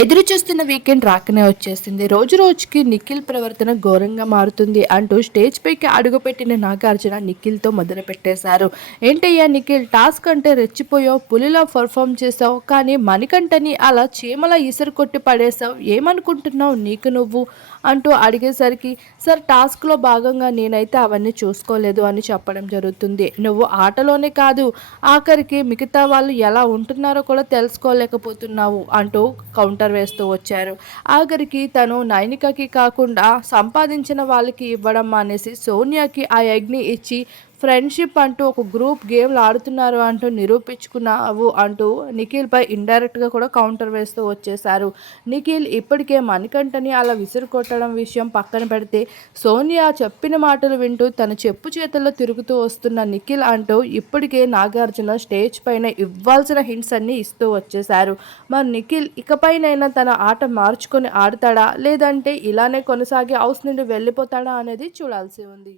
ఎదురు చూస్తున్న వీకెండ్ రాకనే వచ్చేసింది. రోజు రోజుకి నిఖిల్ ప్రవర్తన ఘోరంగా మారుతుంది అంటూ స్టేజ్ పైకి అడుగుపెట్టిన నాగార్జున నిఖిల్తో మొదలు పెట్టేశారు. ఏంటయ్యా నిఖిల్ టాస్క్ అంటే రెచ్చిపోయావు పులిలా పర్ఫామ్ చేసావు కానీ మణికంఠని అలా చీమల ఇసురు కొట్టి పడేసావు ఏమనుకుంటున్నావు నీకు నువ్వు? అంటూ అడిగేసరికి సార్ టాస్క్లో భాగంగా నేనైతే అవన్నీ చూసుకోలేదు అని చెప్పడం జరుగుతుంది. నువ్వు ఆటలోనే కాదు ఆఖరికి మిగతా వాళ్ళు ఎలా ఉంటున్నారో కూడా తెలుసుకోలేకపోతున్నావు అంటూ కౌంటర్ వేస్తూ వచ్చారు. ఆఖరికి తను నైనికకి కాకుండా సంపాదించిన వాళ్ళకి ఇవ్వడం మానేసి సోనియాకి ఆ యజ్ఞి ఇచ్చి ఫ్రెండ్షిప్ అంటూ ఒక గ్రూప్ గేమ్లు ఆడుతున్నారు అంటూ నిరూపించుకున్నావు అంటూ నిఖిల్పై ఇండైరెక్ట్గా కూడా కౌంటర్ వేస్తూ వచ్చేశారు. నిఖిల్ ఇప్పటికే మణికంఠని అలా విసురు కొట్టడం విషయం పక్కన పెడితే సోనియా చెప్పిన మాటలు వింటూ తన చెప్పు చేతుల్లో తిరుగుతూ వస్తున్న నిఖిల్ అంటూ ఇప్పటికే నాగార్జున స్టేజ్ పైన ఇవ్వాల్సిన హింట్స్ అన్నీ ఇస్తూ వచ్చేశారు. మరి నిఖిల్ ఇకపైనైనా తన ఆట మార్చుకొని ఆడతాడా? లేదంటే ఇలానే కొనసాగి హౌస్ నుండి వెళ్ళిపోతాడా అనేది చూడాల్సి ఉంది.